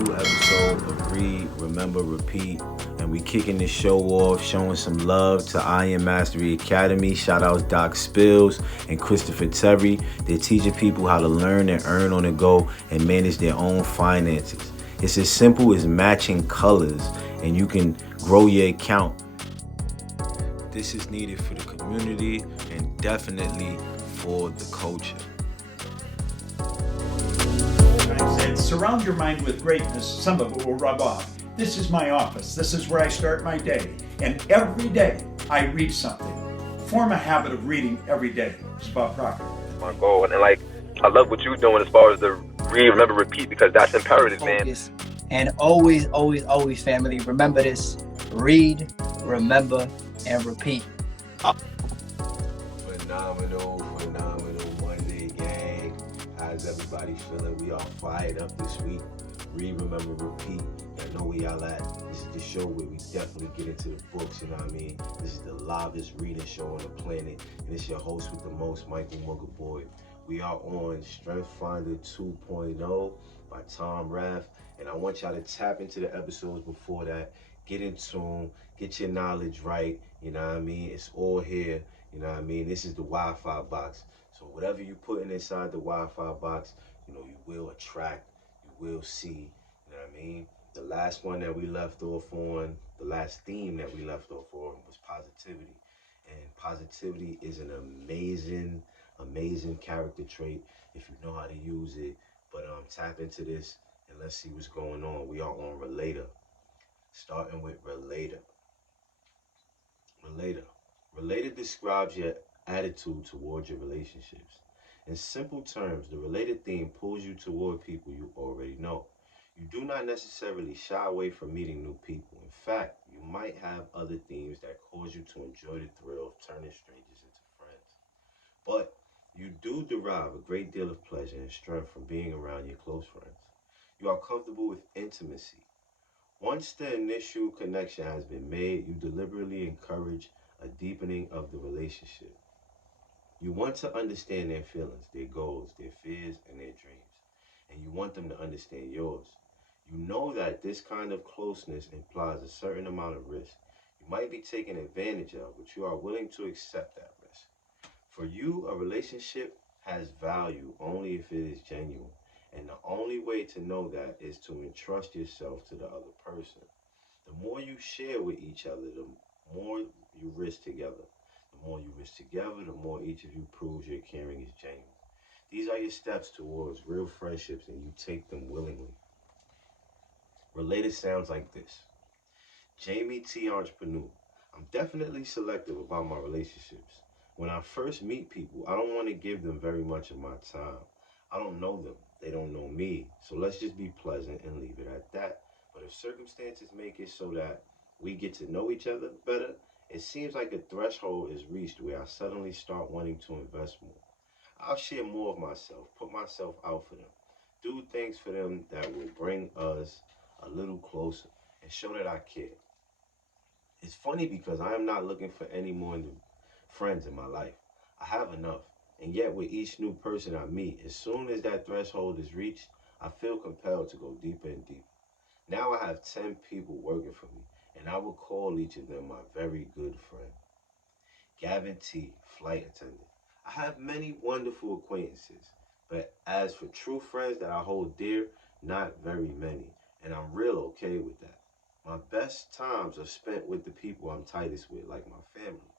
new episode of Read, Remember, Repeat. And we kicking this show off, showing some love to Iron Mastery Academy. Shout out Doc Spills and Christopher Terry. They're teaching people how to learn and earn on the go and manage their own finances. It's as simple as matching colors, and you can grow your account. This is needed for the community and definitely for the culture. I said, surround your mind with greatness, some of it will rub off. This is my office. This is where I start my day. And every day I read something. Form a habit of reading every day. It's about Proctor. My goal. And I love what you're doing as far as the read, remember, repeat, because that's imperative, man. And always, always, always, family, remember this. Read, remember, and repeat. Phenomenal Monday, gang. How's everybody feeling? We are fired up this week. Read, remember, repeat. I know where y'all at. This is the show where we definitely get into the books, you know what I mean? This is the livest reading show on the planet. And it's your host with the most, Michael Muggaboy. We are on Strength Finder 2.0 by Tom RATH. And I want y'all to tap into the episodes before that. Get in tune, get your knowledge right, you know what I mean? It's all here, you know what I mean? This is the Wi-Fi box. So whatever you're putting inside the Wi-Fi box, you know, you will attract, you will see, you know what I mean? The last one that we left off on, the last theme that we left off on was positivity. And positivity is an amazing character trait if you know how to use it. But tap into this and let's see what's going on. We are on Relator. Starting with Relator. Relator describes your attitude towards your relationships. In simple terms, the related theme pulls you toward people you already know. You do not necessarily shy away from meeting new people. In fact, you might have other themes that cause you to enjoy the thrill of turning strangers into friends. But you do derive a great deal of pleasure and strength from being around your close friends. You are comfortable with intimacy. Once the initial connection has been made, you deliberately encourage a deepening of the relationship. You want to understand their feelings, their goals, their fears, and their dreams. And you want them to understand yours. You know that this kind of closeness implies a certain amount of risk. You might be taken advantage of, but you are willing to accept that risk. For you, a relationship has value only if it is genuine. And the only way to know that is to entrust yourself to the other person. The more you share with each other, the more you risk together. The more you risk together, the more each of you proves your caring is genuine. These are your steps towards real friendships, and you take them willingly. Related sounds like this. Jamie T. Entrepreneur. I'm definitely selective about my relationships. When I first meet people, I don't want to give them very much of my time. I don't know them. They don't know me. So let's just be pleasant and leave it at that. But if circumstances make it so that we get to know each other better, it seems like a threshold is reached where I suddenly start wanting to invest more. I'll share more of myself, put myself out for them, do things for them that will bring us a little closer and show that I care. It's funny because I am not looking for any more friends in my life. I have enough. And yet with each new person I meet, as soon as that threshold is reached, I feel compelled to go deeper and deeper. Now I have 10 people working for me, and I will call each of them my very good friend. Gavin T., flight attendant. I have many wonderful acquaintances, but as for true friends that I hold dear, not very many, and I'm real okay with that. My best times are spent with the people I'm tightest with, like my family.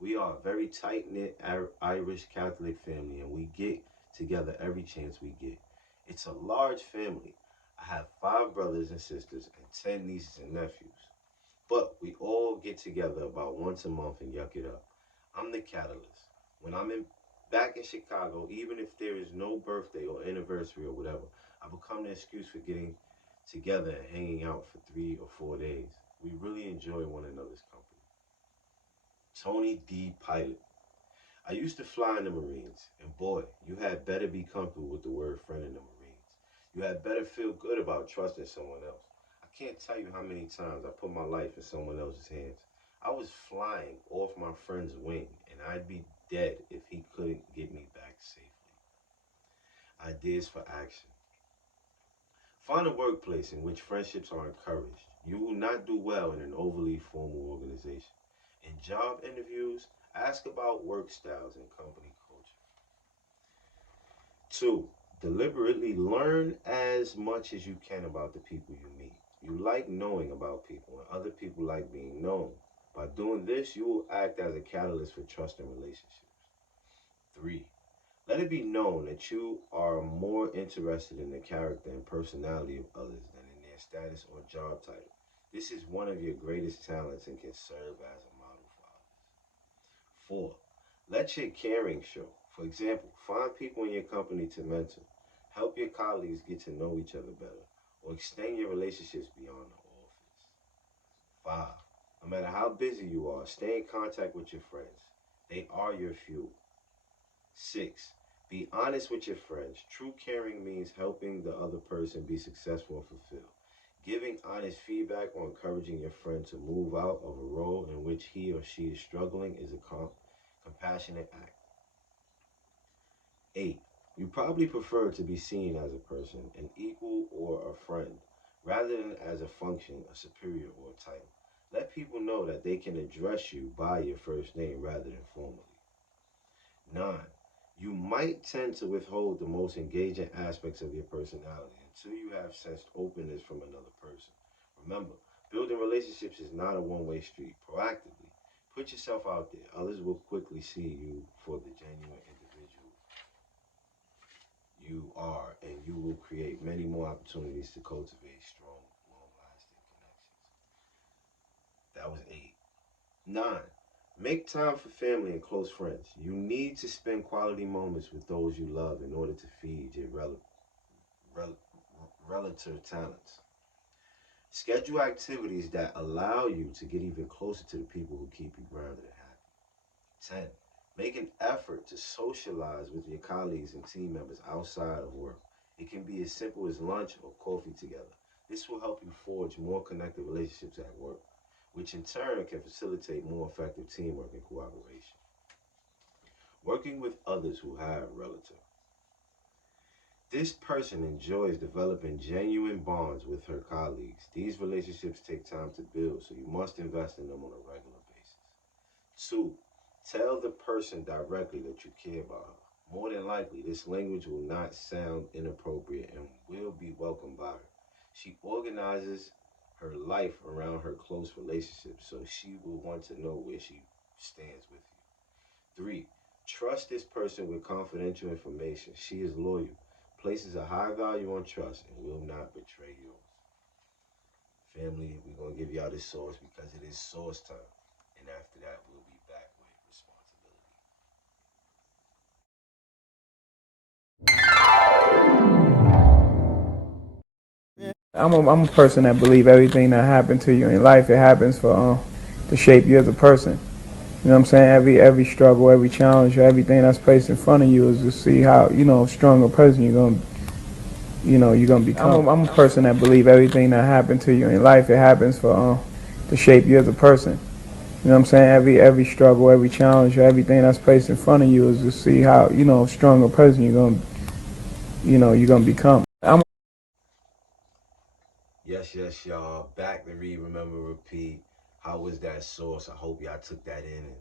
We are a very tight-knit Irish Catholic family, and we get together every chance we get. It's a large family. I have 5 brothers and sisters and 10 nieces and nephews. But we all get together about once a month and yuck it up. I'm the catalyst. When back in Chicago, even if there is no birthday or anniversary or whatever, I become the excuse for getting together and hanging out for 3 or 4 days. We really enjoy one another's company. Tony D. Pilot. I used to fly in the Marines, and boy, you had better be comfortable with the word friend in the Marines. You had better feel good about trusting someone else. I can't tell you how many times I put my life in someone else's hands. I was flying off my friend's wing, and I'd be dead if he couldn't get me back safely. Ideas for action. Find a workplace in which friendships are encouraged. You will not do well in an overly formal organization. In job interviews, ask about work styles and company culture. Two, deliberately learn as much as you can about the people you meet. You like knowing about people, and other people like being known. By doing this, you will act as a catalyst for trust and relationships. Three, let it be known that you are more interested in the character and personality of others than in their status or job title. This is one of your greatest talents and can serve as a model for others. Four, let your caring show. For example, find people in your company to mentor. Help your colleagues get to know each other better, or extend your relationships beyond the office. Five, no matter how busy you are, stay in contact with your friends. They are your fuel. Six, be honest with your friends. True caring means helping the other person be successful and fulfilled. Giving honest feedback or encouraging your friend to move out of a role in which he or she is struggling is a compassionate act. Eight, you probably prefer to be seen as a person, an equal or a friend, rather than as a function, a superior, or a title. Let people know that they can address you by your first name rather than formally. Nine, you might tend to withhold the most engaging aspects of your personality until you have sensed openness from another person. Remember, building relationships is not a one-way street. Proactively, put yourself out there. Others will quickly see you for the genuine individual you are, and you will create many more opportunities to cultivate strong, long-lasting connections. That was eight. Nine, make time for family and close friends. You need to spend quality moments with those you love in order to feed your rel- relative talents. Schedule activities that allow you to get even closer to the people who keep you grounded and happy. 10. Make an effort to socialize with your colleagues and team members outside of work. It can be as simple as lunch or coffee together. This will help you forge more connected relationships at work, which in turn can facilitate more effective teamwork and cooperation. Working with others who have relative. This person enjoys developing genuine bonds with her colleagues. These relationships take time to build, so you must invest in them on a regular basis. Two, tell the person directly that you care about her. More than likely, this language will not sound inappropriate and will be welcomed by her. She organizes her life around her close relationships, so she will want to know where she stands with you. Three, trust this person with confidential information. She is loyal, places a high value on trust, and will not betray yours. Family, we're going to give y'all this source because it is source time. And after that, we'll be back with responsibility. I'm a person that believe everything that happened to you in life, it happens for to shape you as a person. You know what I'm saying? Every struggle, every challenge, everything that's placed in front of you is to see how strong a person you're gonna become. I'm a person that believe everything that happened to you in life, it happens for to shape you as a person. You know what I'm saying? Every struggle, every challenge, everything that's placed in front of you is to see how strong a person you're gonna become. Yes, yes, y'all. Back to read, remember, repeat. How was that source? I hope y'all took that in and,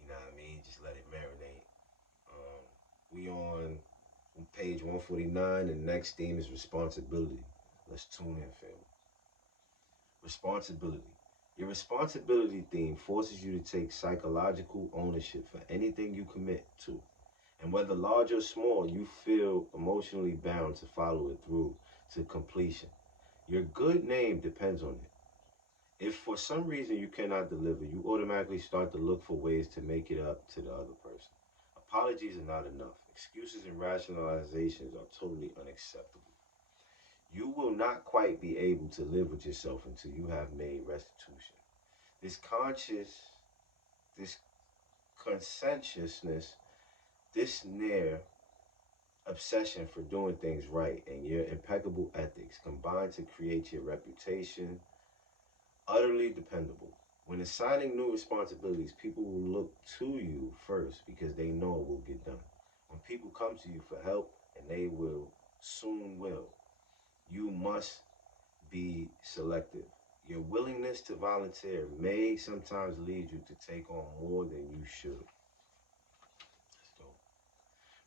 you know what I mean, just let it marinate. We on page 149. The next theme is responsibility. Let's tune in, family. Responsibility. Your responsibility theme forces you to take psychological ownership for anything you commit to. And whether large or small, you feel emotionally bound to follow it through to completion. Your good name depends on it. If for some reason you cannot deliver, you automatically start to look for ways to make it up to the other person. Apologies are not enough. Excuses and rationalizations are totally unacceptable. You will not quite be able to live with yourself until you have made restitution. This this conscientiousness, this near obsession for doing things right, and your impeccable ethics combine to create your reputation utterly dependable. When assigning new responsibilities, people will look to you first because they know it will get done. When people come to you for help, and they will soon will, You must be selective. Your willingness to volunteer may sometimes lead you to take on more than you should. Let's go.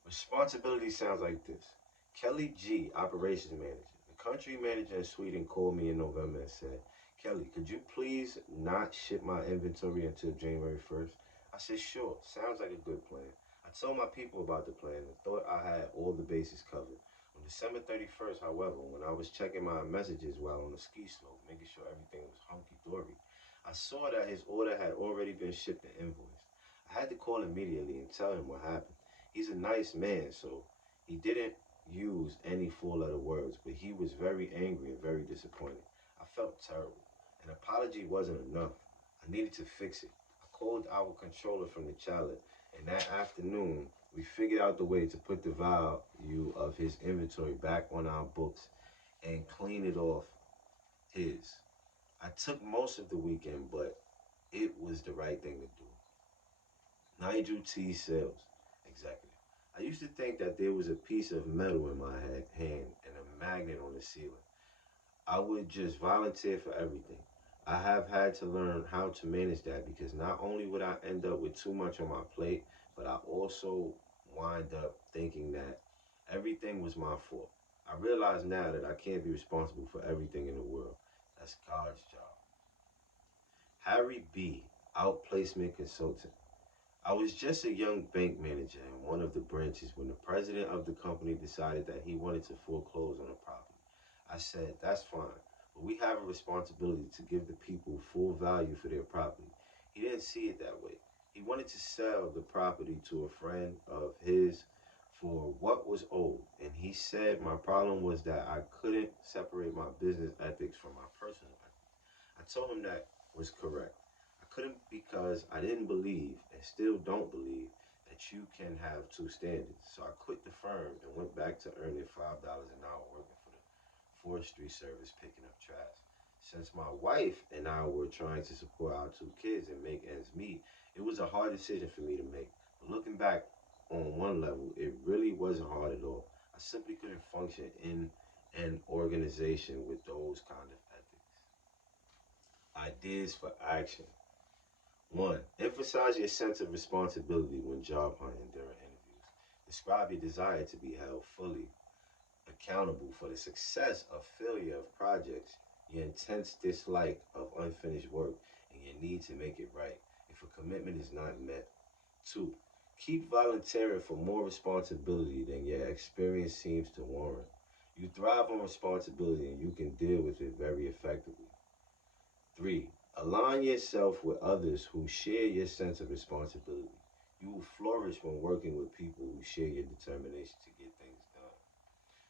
Responsibility sounds like this. Kelly G, operations manager. The country manager in Sweden called me in November and said, Kelly, could you please not ship my inventory until January 1st? I said, sure, sounds like a good plan. I told my people about the plan and thought I had all the bases covered. On December 31st, however, when I was checking my messages while on the ski slope, making sure everything was hunky-dory, I saw that his order had already been shipped and invoiced. I had to call immediately and tell him what happened. He's a nice man, so he didn't use any four-letter words, but he was very angry and very disappointed. I felt terrible. An apology wasn't enough. I needed to fix it. I called our controller from the chalet, and that afternoon, we figured out the way to put the value of his inventory back on our books and clean it off his. I took most of the weekend, but it was the right thing to do. Nigel T. Sales, executive. I used to think that there was a piece of metal in my hand and a magnet on the ceiling. I would just volunteer for everything. I have had to learn how to manage that because not only would I end up with too much on my plate, but I also wind up thinking that everything was my fault. I realize now that I can't be responsible for everything in the world. That's God's job. Harry B., outplacement consultant. I was just a young bank manager in one of the branches when the president of the company decided that he wanted to foreclose on a property. I said, that's fine, but we have a responsibility to give the people full value for their property. He didn't see it that way. He wanted to sell the property to a friend of his for what was owed, and he said my problem was that I couldn't separate my business ethics from my personal ethics. I told him that was correct. I couldn't because I didn't believe and still don't believe that you can have two standards. So I quit the firm and went back to earning $5 an hour working for the forestry service picking up trash. Since my wife and I were trying to support our two kids and make ends meet, it was a hard decision for me to make. But looking back on one level, it really wasn't hard at all. I simply couldn't function in an organization with those kind of ethics. Ideas for action. One, emphasize your sense of responsibility when job hunting during interviews. Describe your desire to be held fully accountable for the success or failure of projects, your intense dislike of unfinished work, and your need to make it right if a commitment is not met. Two, keep volunteering for more responsibility than your experience seems to warrant. You thrive on responsibility and you can deal with it very effectively. Three, align yourself with others who share your sense of responsibility. You will flourish when working with people who share your determination to get things done.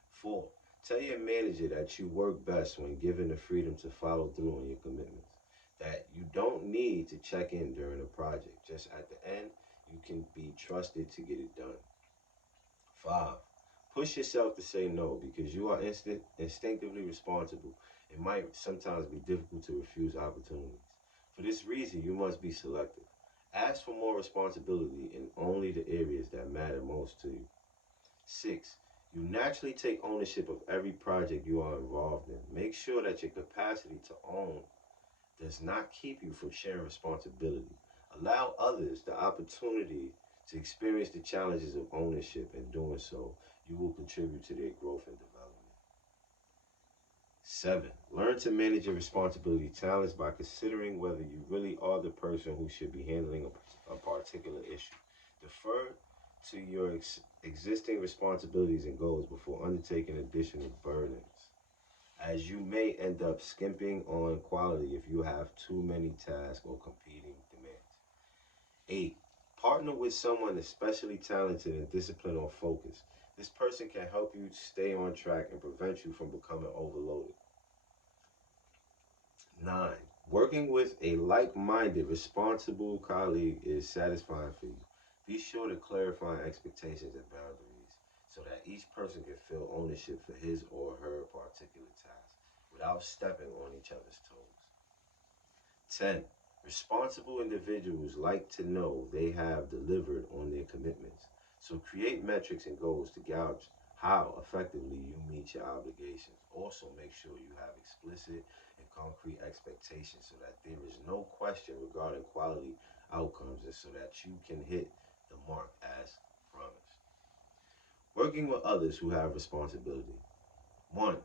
Four, tell your manager that you work best when given the freedom to follow through on your commitments. That you don't need to check in during a project. Just at the end, you can be trusted to get it done. Five, push yourself to say no because you are instinctively responsible. It might sometimes be difficult to refuse opportunities. For this reason, you must be selective. Ask for more responsibility in only the areas that matter most to you. Six, you naturally take ownership of every project you are involved in. Make sure that your capacity to own does not keep you from sharing responsibility. Allow others the opportunity to experience the challenges of ownership. In doing so, you will contribute to their growth and development. Seven, learn to manage your responsibility talents by considering whether you really are the person who should be handling a particular issue. Defer to your existing responsibilities and goals before undertaking additional burdens, as you may end up skimping on quality if you have too many tasks or competing demands. Eight, partner with someone especially talented and disciplined or focused. This person can help you stay on track and prevent you from becoming overloaded. Nine, working with a like-minded, responsible colleague is satisfying for you. Be sure to clarify expectations and boundaries so that each person can feel ownership for his or her particular task without stepping on each other's toes. 10. Responsible individuals like to know they have delivered on their commitments. So create metrics and goals to gauge how effectively you meet your obligations. Also, make sure you have explicit and concrete expectations so that there is no question regarding quality outcomes and so that you can hit the mark as promised. Working with others who have responsibility. 1.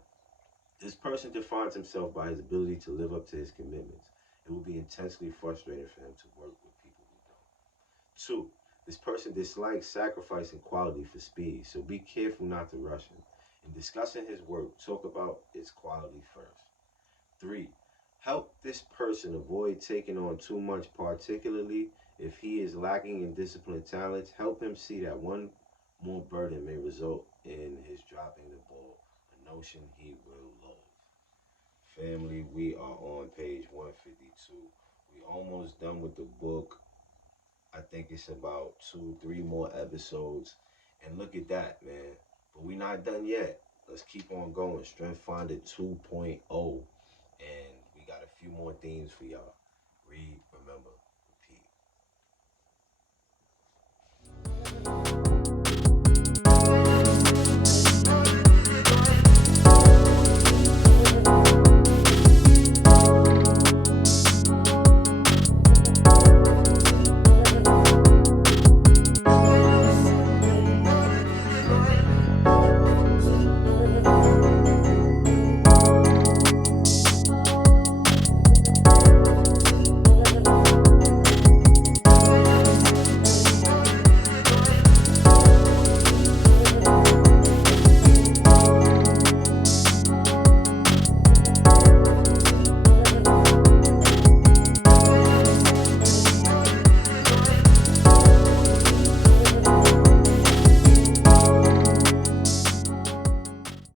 This person defines himself by his ability to live up to his commitments. It will be intensely frustrating for him to work with people who don't. 2. This person dislikes sacrificing quality for speed, so be careful not to rush him. In discussing his work, talk about its quality first. 3. Help this person avoid taking on too much, particularly if he is lacking in discipline talents. Help him see that one more burden may result in his dropping the ball, a notion he will love. Family, we are on page 152. We almost done with the book. I think it's about 2, 3 more episodes. And look at that, man. But we not done yet. Let's keep on going. Strength Finder 2.0. And we got a few more themes for y'all. Read, remember,